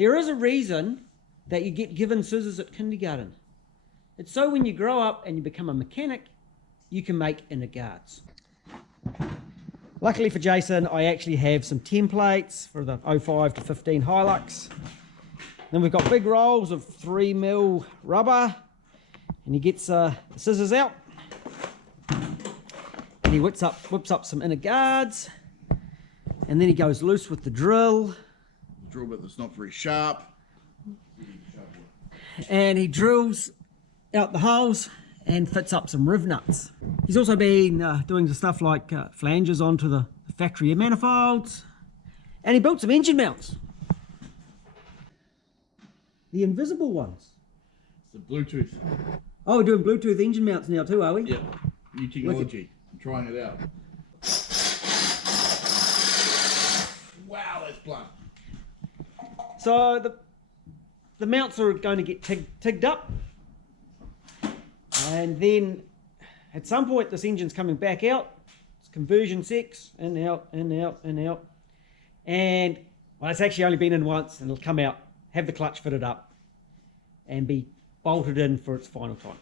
There is a reason that you get given scissors at kindergarten. It's so when you grow up and you become a mechanic, you can make inner guards. Luckily for Jason, I actually have some templates for the 05 to 15 Hilux. Then we've got big rolls of 3mm rubber, and he gets the scissors out, and he whips up some inner guards, and then he goes loose with the drill. Drill bit that's not very sharp. And he drills out the holes and fits up some riv nuts. He's also been doing the stuff like flanges onto the factory manifolds, and he built some engine mounts. The invisible ones. It's the Bluetooth. Oh, we're doing Bluetooth engine mounts now too, are we? Yeah, new technology. I'm trying it out. Wow, that's blunt. So the mounts are going to get tigged up, and then at some point this engine's coming back out. It's conversion sex, in, out, in, out, in, out. And well, it's actually only been in once, and it'll come out, have the clutch fitted up, and be bolted in for its final time.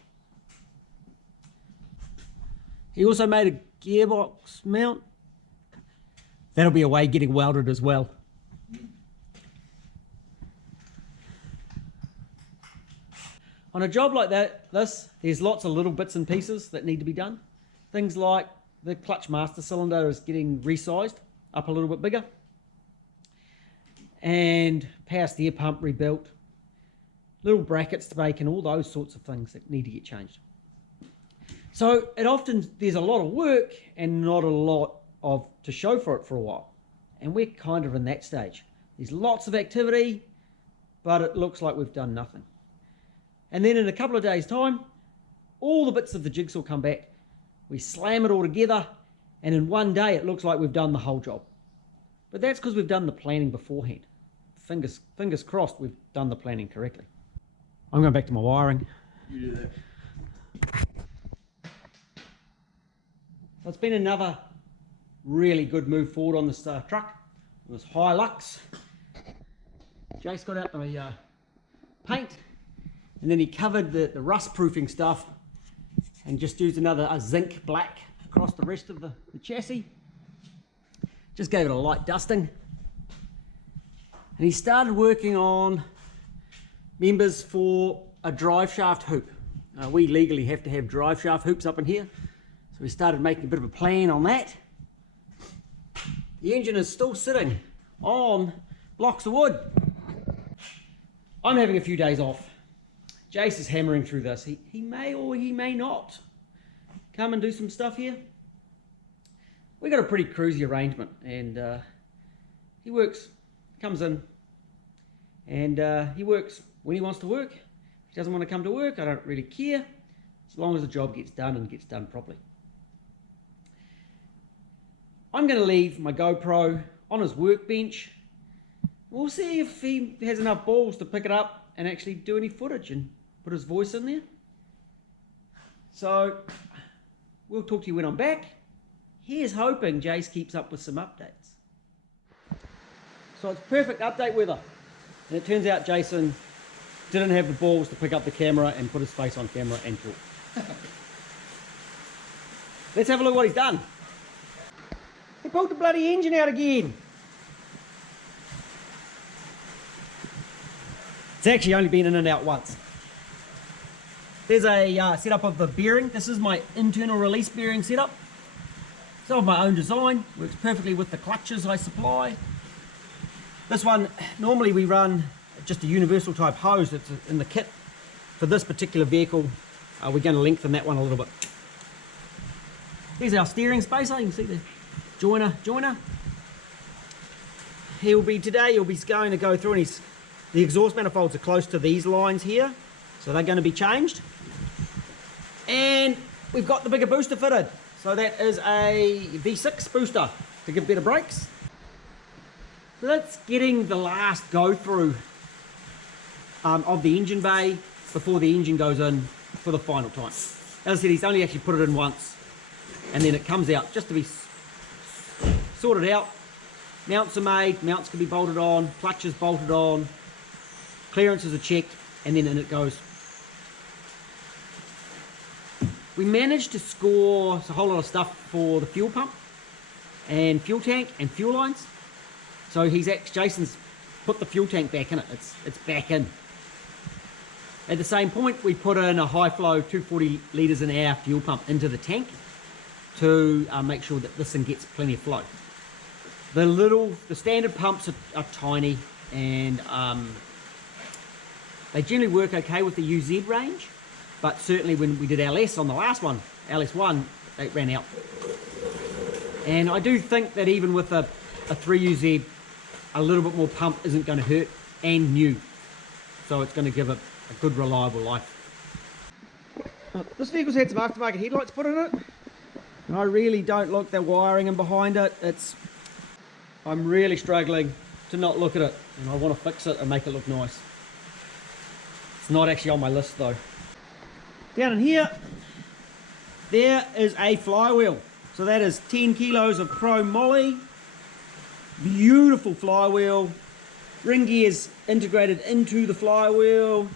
He also made a gearbox mount. That'll be a way getting welded as well. On a job like this, there's lots of little bits and pieces that need to be done. Things like the clutch master cylinder is getting resized up a little bit bigger, and power steer pump rebuilt, little brackets to make, and all those sorts of things that need to get changed. So there's a lot of work and not a lot to show for it for a while, and we're kind of in that stage. There's lots of activity, but it looks like we've done nothing. And then in a couple of days' time, all the bits of the jigsaw come back, we slam it all together, and in one day it looks like we've done the whole job. But that's because we've done the planning beforehand. Fingers crossed we've done the planning correctly. I'm going back to my wiring. You do that. So it's been another really good move forward on this truck, on this Hilux. Jace got out the paint, and then he covered the rust proofing stuff and just used another zinc black across the rest of the chassis. Just gave it a light dusting. And he started working on members for a drive shaft hoop. We legally have to have drive shaft hoops up in here. So we started making a bit of a plan on that. The engine is still sitting on blocks of wood. I'm having a few days off. Jace is hammering through this. He may or he may not come and do some stuff here. We got a pretty cruisy arrangement, and he comes in, and he works when he wants to work. If he doesn't want to come to work, I don't really care, as long as the job gets done and gets done properly. I'm going to leave my GoPro on his workbench. We'll see if he has enough balls to pick it up and actually do any footage and put his voice in there. So we'll talk to you when I'm back. Here's hoping Jace keeps up with some updates. So it's perfect update weather, and it turns out Jason didn't have the balls to pick up the camera and put his face on camera and talk. Let's have a look at what he's done. He pulled the bloody engine out again. It's actually only been in and out once. There's a setup of the bearing. This is my internal release bearing setup. It's of my own design, works perfectly with the clutches I supply. This one, normally we run just a universal type hose that's in the kit. For this particular vehicle, we're going to lengthen that one a little bit. Here's our steering spacer, you can see the joiner. He'll be going to go through, and the exhaust manifolds are close to these lines here, so they're going to be changed. And we've got the bigger booster fitted. So that is a V6 booster to give better brakes. So that's getting the last go through of the engine bay before the engine goes in for the final time. As I said, he's only actually put it in once, and then it comes out just to be sorted out. Mounts are made, mounts can be bolted on, clutches bolted on, clearances are checked, and then in it goes. We managed to score a whole lot of stuff for the fuel pump and fuel tank and fuel lines. So Jason's put the fuel tank back in it. It's back in. At the same point, we put in a high flow 240 litres an hour fuel pump into the tank to make sure that this thing gets plenty of flow. The standard pumps are tiny, and they generally work okay with the UZ range, but certainly when we did LS on the last one, LS1, they ran out. And I do think that even with a 3UZ, a little bit more pump isn't going to hurt, and new. So it's going to give it a good reliable life. This vehicle's had some aftermarket headlights put in it, and I really don't like the wiring in behind it. I'm really struggling to not look at it, and I want to fix it and make it look nice. It's not actually on my list though. Down in here, there is a flywheel. So that is 10 kilos of chrome moly, beautiful flywheel, ring gears integrated into the flywheel,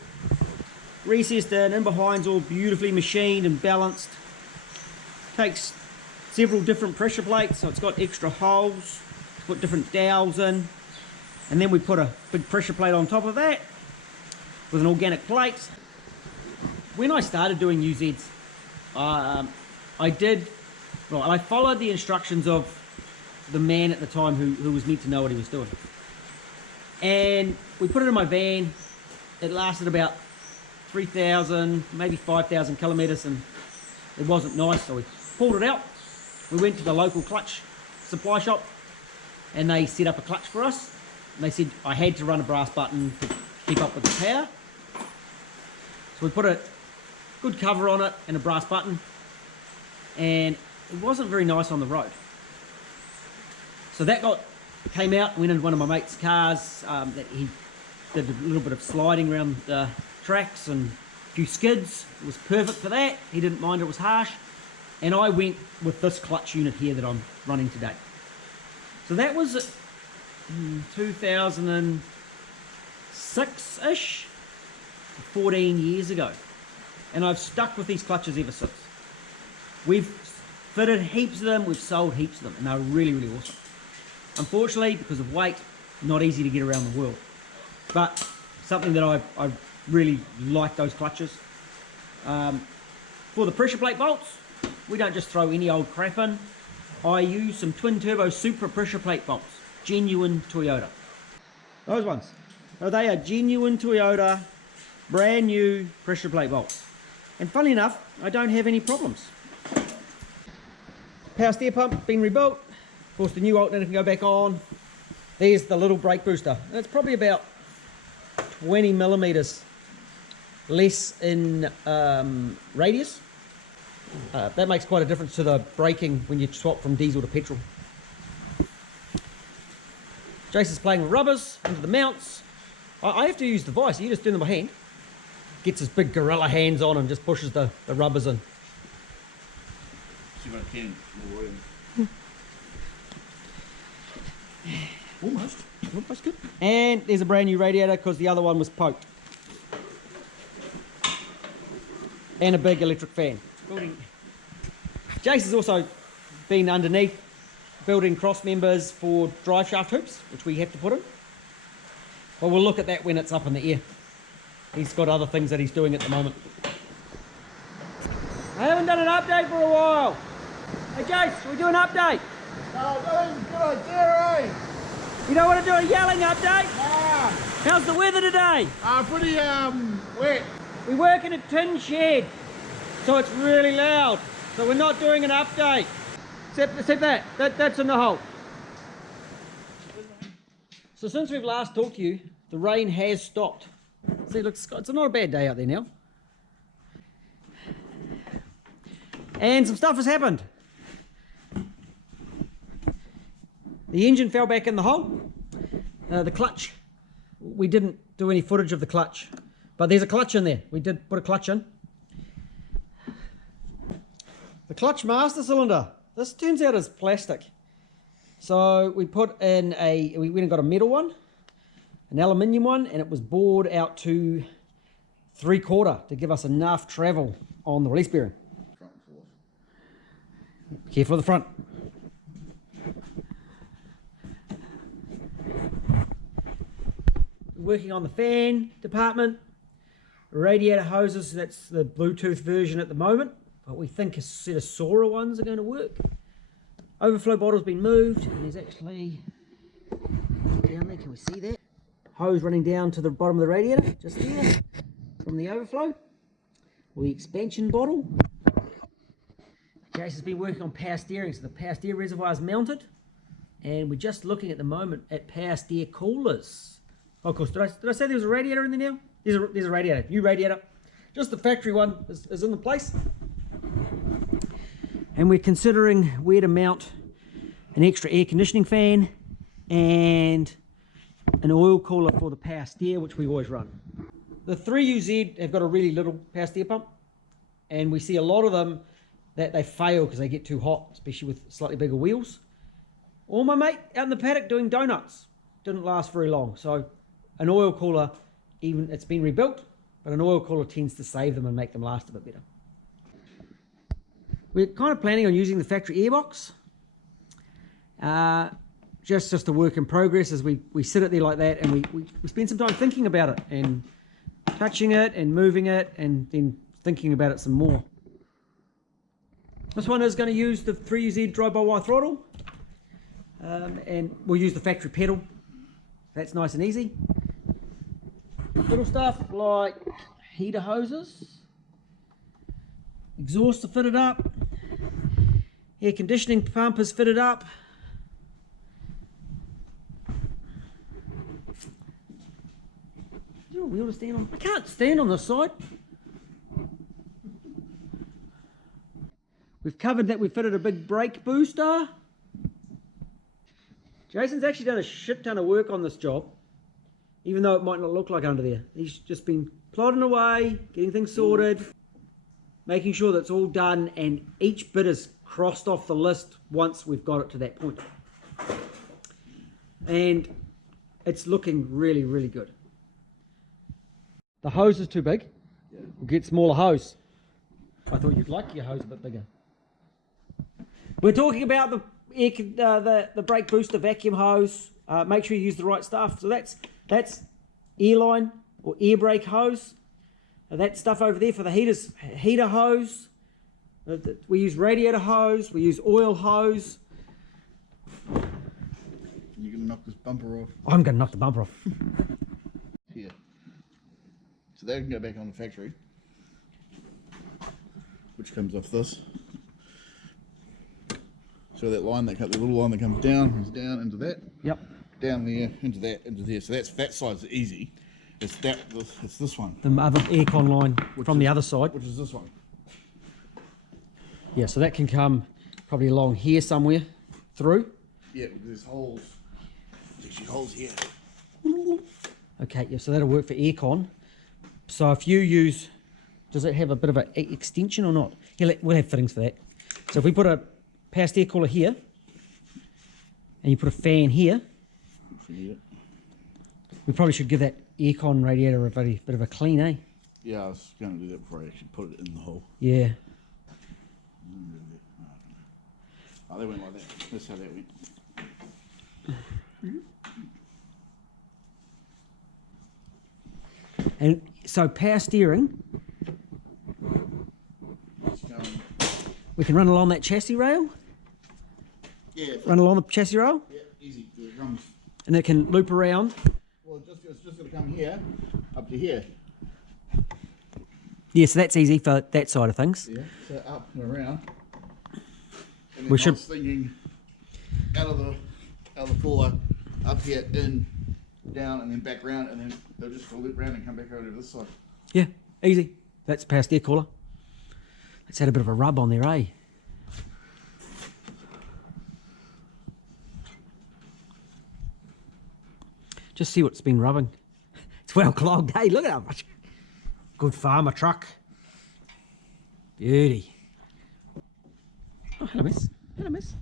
recessed in behind's all beautifully machined and balanced. Takes several different pressure plates, so it's got extra holes to put different dowels in, and then we put a big pressure plate on top of that with an organic plate. When I started doing UZs, I followed the instructions of the man at the time who was meant to know what he was doing. And we put it in my van. It lasted about 3,000, maybe 5,000 kilometres, and it wasn't nice, so we pulled it out. We went to the local clutch supply shop, and they set up a clutch for us. And they said I had to run a brass button to keep up with the power. So we put a good cover on it and a brass button, and it wasn't very nice on the road. So that came out, went into one of my mate's cars, that he did a little bit of sliding around the tracks and a few skids. It was perfect for that. He didn't mind it was harsh. And I went with this clutch unit here that I'm running today. So that was 2006-ish, 14 years ago. And I've stuck with these clutches ever since. We've fitted heaps of them, we've sold heaps of them, and they're really, really awesome. Unfortunately, because of weight, not easy to get around the world. But something that I really like those clutches. For the pressure plate bolts, we don't just throw any old crap in. I use some twin turbo Supra pressure plate bolts, genuine Toyota. Those ones. So they are genuine Toyota, brand new pressure plate bolts. And funny enough, I don't have any problems. Power steer pump been rebuilt. Of course, the new alternator can go back on. There's the little brake booster. And it's probably about 20 millimeters less in radius. That makes quite a difference to the braking when you swap from diesel to petrol. Jason's playing with rubbers into the mounts. I have to use the vise. You just do them by hand. Gets his big gorilla hands on and just pushes the rubbers in. See if I can. Almost good. And there's a brand new radiator because the other one was poked. And a big electric fan. Jason's also been underneath building cross members for drive shaft hoops, which we have to put in. But we'll look at that when it's up in the air. He's got other things that he's doing at the moment. I haven't done an update for a while. Hey Jace, should we do an update? No, that is a good idea, eh? You don't want to do a yelling update? Nah. How's the weather today? Pretty wet. We work in a tin shed, so it's really loud. So we're not doing an update. Except that's in the hole. So since we've last talked to you, the rain has stopped. See, look, it's not a bad day out there now. And some stuff has happened. The engine fell back in the hole. The clutch, we didn't do any footage of the clutch, but there's a clutch in there. We did put a clutch in. The clutch master cylinder. This turns out as plastic. So we put in we went and got a metal one. an aluminium one, and it was bored out to 3/4 to give us enough travel on the release bearing. Front forward. Careful of the front. Working on the fan department, radiator hoses, that's the Bluetooth version at the moment, but we think a set of Sora ones are going to work. Overflow bottle's been moved, and there's actually, down there, can we see that? Hose running down to the bottom of the radiator, just there, from the overflow. The expansion bottle. Jason's been working on power steering, so the power steer reservoir is mounted, and we're just looking at the moment at power steer coolers. Oh, of course, did I say there was a radiator in there now? There's a radiator, new radiator. Just the factory one is in the place. And we're considering where to mount an extra air conditioning fan and an oil cooler for the power steer, which we always run. The 3UZ have got a really little power steer pump, and we see a lot of them that they fail because they get too hot, especially with slightly bigger wheels. Or my mate out in the paddock doing donuts. Didn't last very long, so an oil cooler, even it's been rebuilt, but an oil cooler tends to save them and make them last a bit better. We're kind of planning on using the factory airbox. Just a work in progress as we sit it there like that, and we spend some time thinking about it and touching it and moving it and then thinking about it some more. This one is going to use the 3UZ drive-by-wire throttle, and we'll use the factory pedal. That's nice and easy. Little stuff like heater hoses, exhaust are fitted up, air conditioning pump is fitted up. Is there a wheel to stand on? I can't stand on this side. We've covered that, we've fitted a big brake booster. Jason's actually done a shit ton of work on this job, even though it might not look like under there. He's just been plodding away, getting things sorted, making sure that's all done, and each bit is crossed off the list once we've got it to that point. And it's looking really, really good. The hose is too big. Yeah. We'll get smaller hose. I thought you'd like your hose a bit bigger. We're talking about the brake booster vacuum hose. Make sure you use the right stuff. So that's airline or air brake hose. That stuff over there for the heater hose. We use radiator hose. We use oil hose. You're gonna knock this bumper off. I'm gonna knock the bumper off. Here. So they can go back on the factory, which comes off this. So that line, the little line that comes down, is down into that. Yep. Down there, into that, into there. So that side's easy. It's this one. The other aircon line from the other side. Which is this one. Yeah, so that can come probably along here somewhere through. Yeah, there's holes. There's actually holes here. Okay, yeah, so that'll work for aircon. So if you use, does it have a bit of an extension or not? Here, we'll have fittings for that. So if we put a power steer cooler here, and you put a fan here, we probably should give that aircon radiator a very bit of a clean, eh? Yeah, I was going to do that before I actually put it in the hole. Yeah. Oh, they went like that. That's how that went. And so power steering, we can run along that chassis rail. Yeah. Run along the chassis rail. Yeah, easy. It comes. And it can loop around. Well, it's just going to come here, up to here. Yeah, so that's easy for that side of things. Yeah, so up and around. And We then I should was thinking out of the cooler, up here, in, down, and then back round, and then they'll just loop around and come back over to this side. Yeah, easy. That's power steer cooler. Let's add a bit of a rub on there, eh? Just see what's been rubbing. It's well clogged. Hey, look at how much. Good farmer truck. Beauty. Oh, hello, miss. Hello, miss.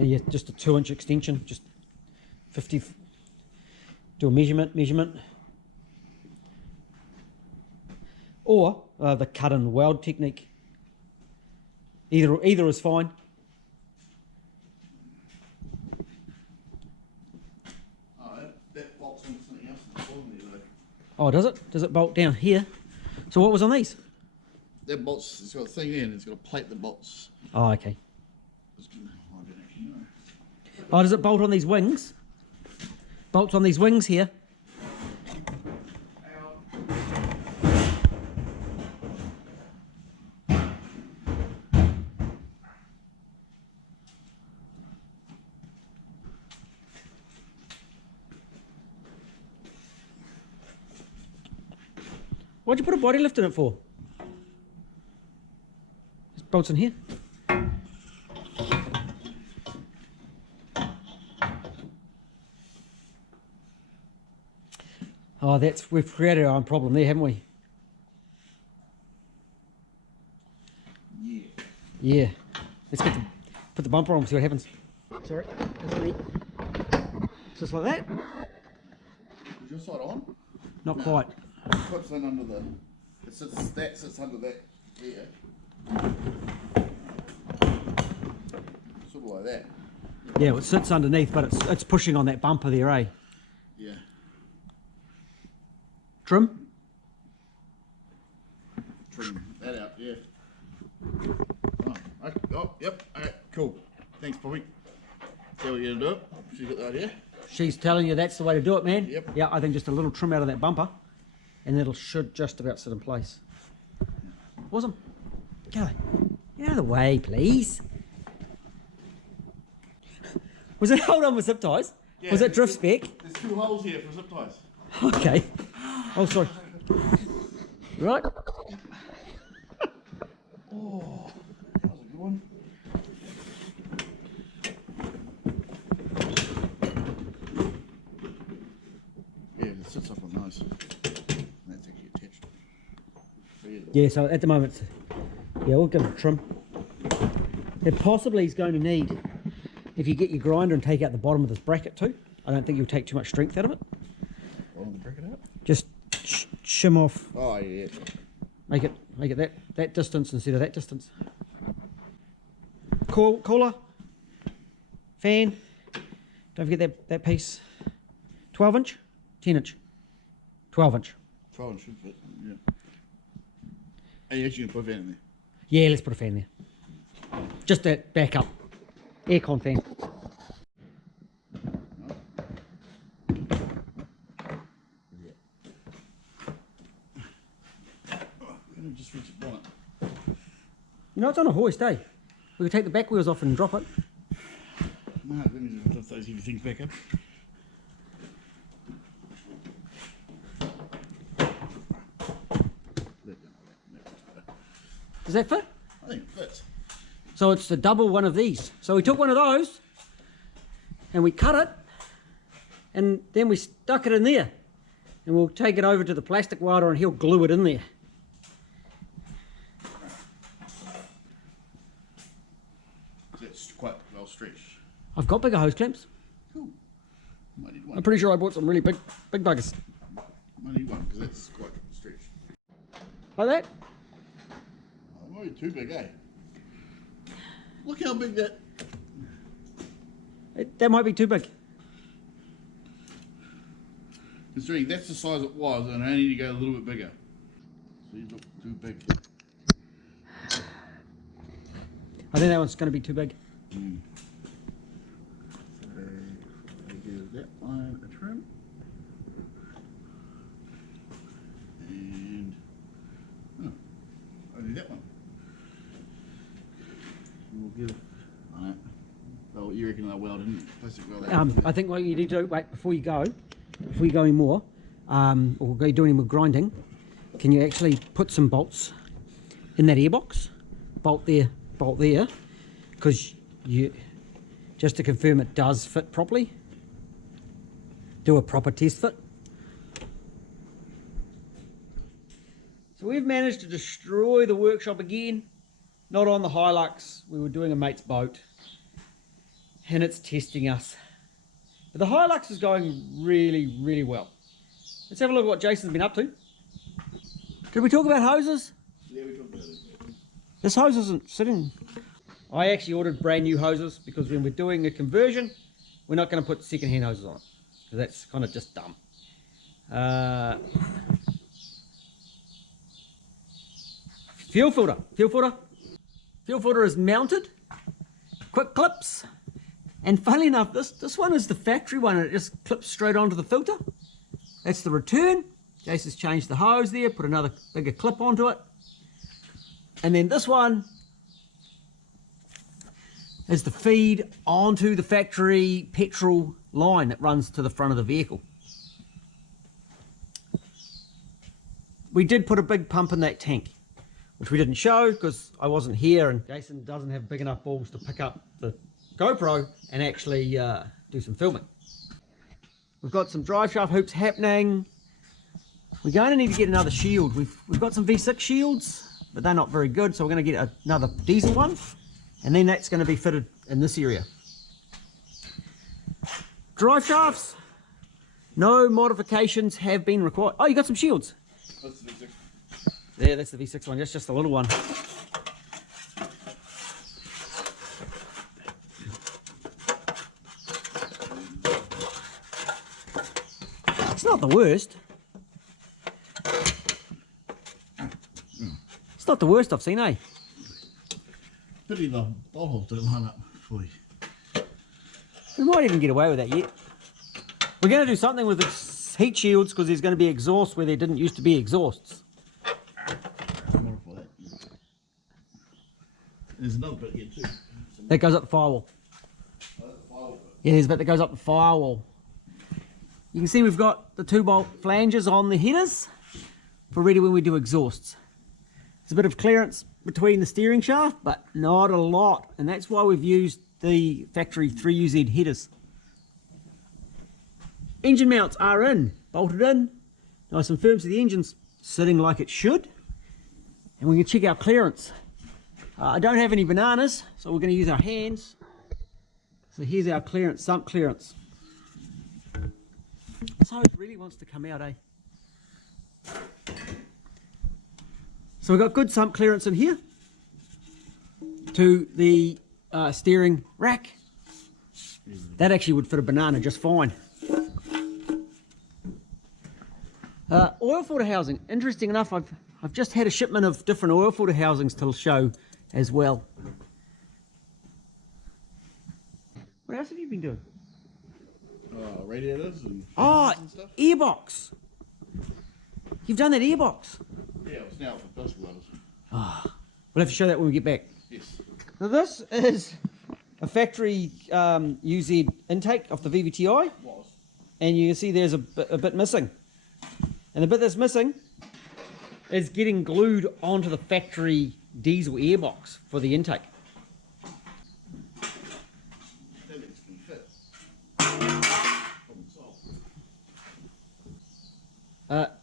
and yeah, just a 2-inch extension, just 50. Do a measurement, or the cut and weld technique. Either is fine. Oh, that bolts on something else in the bottom there, though. Oh, does it? Does it bolt down here? So what was on these? That bolts, it's got a thing there and it's got a plate that bolts. Oh, okay. I don't actually know. Oh, does it bolt on these wings? Bolts on these wings here. Why'd you put a body lift in it for? There's bolts in here. Oh, we've created our own problem there, haven't we? Yeah. Yeah. Let's put the bumper on and see what happens. Sorry, that's me. Just like that? Is your side on? Not No. quite. Puts in under the. That sits under that there. Sort of like that. Yeah, well, it sits underneath, but it's pushing on that bumper there, eh? Yeah. Trim? Trim that out, yeah. Yep. Okay, cool. Thanks, Bobby. See what you're gonna do it. She's got the idea. She's telling you that's the way to do it, man. Yep. Yeah, I think just a little trim out of that bumper, and it'll should just about sit in place. Awesome. Go. Get out of the way, please. Was it hold on with zip ties? Yeah, Was it drift spec? There's 2 holes here for zip ties. Okay. Oh, sorry. Right. Oh, that was a good one. Yeah, it sits up on those. That's actually attached. Yeah, so at the moment, yeah, we'll give it a trim. And possibly he's going to need, if you get your grinder and take out the bottom of this bracket too, I don't think you'll take too much strength out of it. Want to break it out? Just shim off. Oh yeah. Make it that distance instead of that distance. Cooler. Fan. Don't forget that piece. 12 inch? 10 inch? 12 inch. 12 inch should fit, yeah. Are you actually going to put a fan in there? Yeah, let's put a fan there. Just that backup. Aircon fan. Just reach it bonnet. You know, it's on a hoist, eh? We could take the back wheels off and drop it. No, let me just lift those heavy things back up. Does that fit? I think it fits. So it's the double one of these. So we took one of those and we cut it and then we stuck it in there. And we'll take it over to the plastic welder and he'll glue it in there. It's quite well stretched. I've got bigger hose clamps. Cool. Might need one. I'm pretty sure I bought some really big buggers. Might need one because that's quite stretched. Like that? Oh, might be too big, eh? Look how big that. That might be too big. Considering that's the size it was, and I need to go a little bit bigger. So you look too big. I think that one's going to be too big. Mm. So I give that one a trim. And I do that one. We'll give. Alright. Well, you reckon I welded in plastic weld that? I think what you need to do, wait, before you go any more, or go do any more grinding, can you actually put some bolts in that airbox? Bolt there, because you, just to confirm it does fit properly. Do a proper test fit. So we've managed to destroy the workshop again. Not on the Hilux, we were doing a mate's boat. and it's testing us. But the Hilux is going really, really well. Let's have a look at what Jason's been up to. Did we talk about hoses? Yeah, we talked about it. This hose isn't sitting. I actually ordered brand new hoses because when we're doing a conversion, we're not going to put second-hand hoses on it, because that's kind of just dumb. Fuel filter. Fuel filter is mounted. Quick clips. And funnily enough, this one is the factory one, and it just clips straight onto the filter. That's the return. Jason's changed the hose there, put another bigger clip onto it. And then this one is the feed onto the factory petrol line that runs to the front of the vehicle. We did put a big pump in that tank, which we didn't show because I wasn't here, and Jason doesn't have big enough balls to pick up the GoPro and actually do some filming. We've got some drive shaft hoops happening. We're going to need to get another shield. We've got some V6 shields, but they're not very good, so we're going to get another diesel one, and then that's going to be fitted in this area. Drive shafts, no modifications have been required. Oh, you got some shields. That's the V6. There, that's the V6 one, that's just a little one. It's not the worst. It's not the worst I've seen, eh? Pity the bolt holes don't line up fully. We might even get away with that yet. We're going to do something with the heat shields because there's going to be exhaust where there didn't used to be exhausts. Modify that. There's another bit here too. That goes up the firewall. Yeah, there's a bit that goes up the firewall. You can see we've got the 2-bolt flanges on the headers for ready when we do exhausts. There's a bit of clearance between the steering shaft, but not a lot, and that's why we've used the factory 3UZ headers. Engine mounts are in, bolted in, nice and firm, so the engine's sitting like it should. And we can check our clearance. I don't have any bananas, so we're going to use our hands. So here's our clearance, sump clearance. This hose really wants to come out, eh? So we've got good sump clearance in here to the steering rack. That actually would fit a banana just fine. Oil filter housing. Interesting enough, I've just had a shipment of different oil filter housings to show as well. What else have you been doing? Radiators and stuff. Airbox. You've done that airbox. Yeah, it's now for personal owners. We'll have to show that when we get back. Yes. So this is a factory UZ intake of the VVTi, and you can see there's a bit missing. And the bit that's missing is getting glued onto the factory diesel airbox for the intake.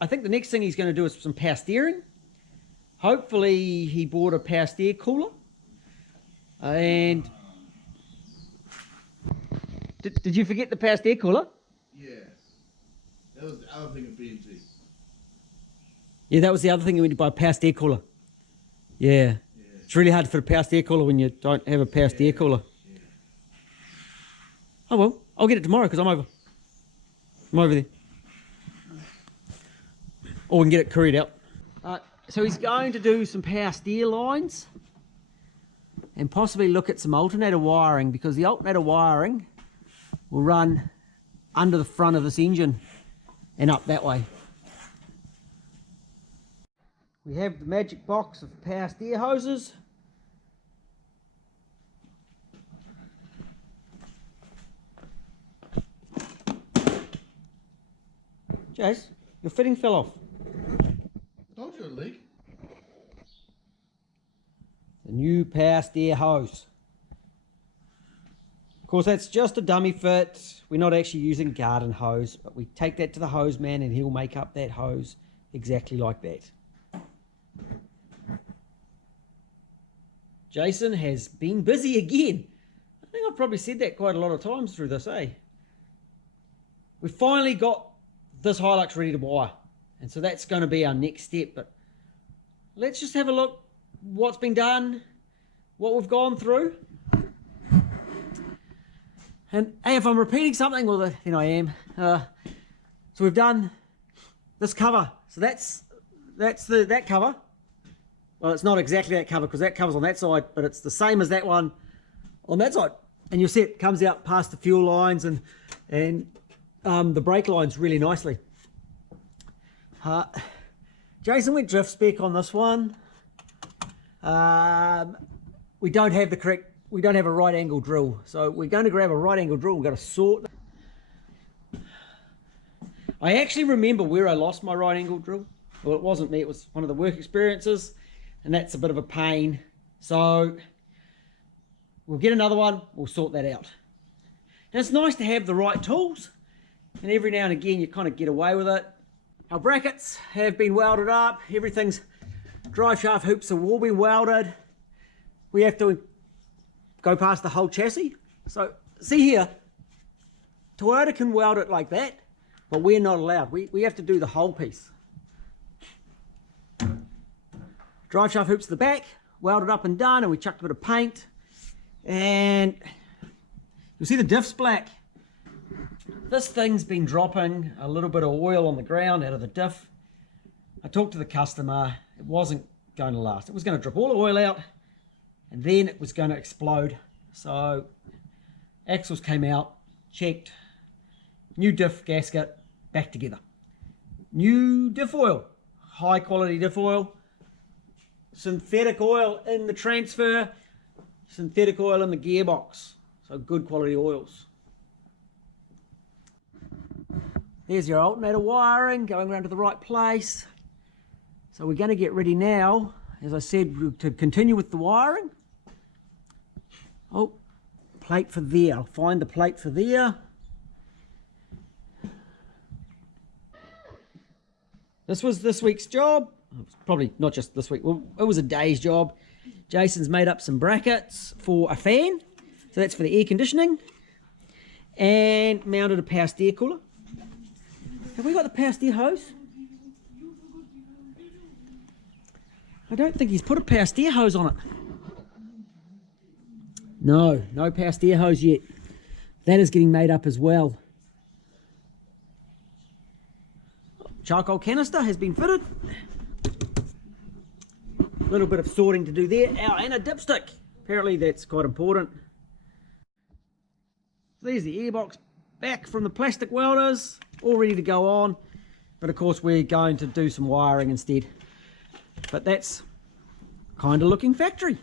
I think the next thing he's going to do is some power steering. Hopefully he bought a power steer cooler. And did you forget the power steer cooler? Yeah. That was the other thing at BNT. Yeah, that was the other thing, you need to buy a power steer cooler. Yeah. It's really hard to fit a power steer cooler when you don't have a power steer cooler. Yeah. Oh well, I'll get it tomorrow because I'm over there. Or we can get it couried out. So he's going to do some power steer lines and possibly look at some alternator wiring, because the alternator wiring will run under the front of this engine and up that way. We have the magic box of power steer hoses. Jace, your fitting fell off. Told you a leak. The new power steer hose. Of course, that's just a dummy fit. We're not actually using garden hose, but we take that to the hose man and he'll make up that hose exactly like that. Jason has been busy again. think I've probably said that quite a lot of times through this, eh? We finally got this Hilux ready to wire. And so that's going to be our next step. But let's just have a look what's been done, what we've gone through. And hey, if I'm repeating something, well, then I am. So we've done this cover. So that's that cover. Well, it's not exactly that cover because that cover's on that side, but it's the same as that one on that side. And you'll see it comes out past the fuel lines and the brake lines really nicely. Jason went drift spec on this one. We don't have a right angle drill, so we're going to grab a right angle drill. We've got to sort. I actually remember where I lost my right angle drill. Well, it wasn't me, it was one of the work experiences, and that's a bit of a pain. So we'll get another one, we'll sort that out. And it's nice to have the right tools, and every now and again you kind of get away with it. Our brackets have been welded up, everything's, drive shaft hoops have all been welded. We have to go past the whole chassis. So see here, Toyota can weld it like that, but we're not allowed. We have to do the whole piece. Drive shaft hoops to the back, welded up and done, and we chucked a bit of paint. And you'll see the diff's black. This thing's been dropping a little bit of oil on the ground out of the diff. I talked to the customer, it wasn't going to last. It was going to drip all the oil out and then it was going to explode. So axles came out, checked, new diff gasket, back together. New diff oil, high quality diff oil, synthetic oil in the transfer, synthetic oil in the gearbox. So good quality oils. There's your alternator wiring going around to the right place. So we're going to get ready now, as I said, to continue with the wiring. Oh, plate for there. I'll find the plate for there. This was this week's job. Probably not just this week. Well, it was a day's job. Jason's made up some brackets for a fan. So that's for the air conditioning. And mounted a power steer cooler. Have we got the power steer hose? I don't think he's put a power steer hose on it. No, no power steer hose yet. That is getting made up as well. Charcoal canister has been fitted. A little bit of sorting to do there. Oh, and a dipstick. Apparently that's quite important. There's the airbox back from the plastic welders, all ready to go on. But of course we're going to do some wiring instead. But that's kind of looking factory.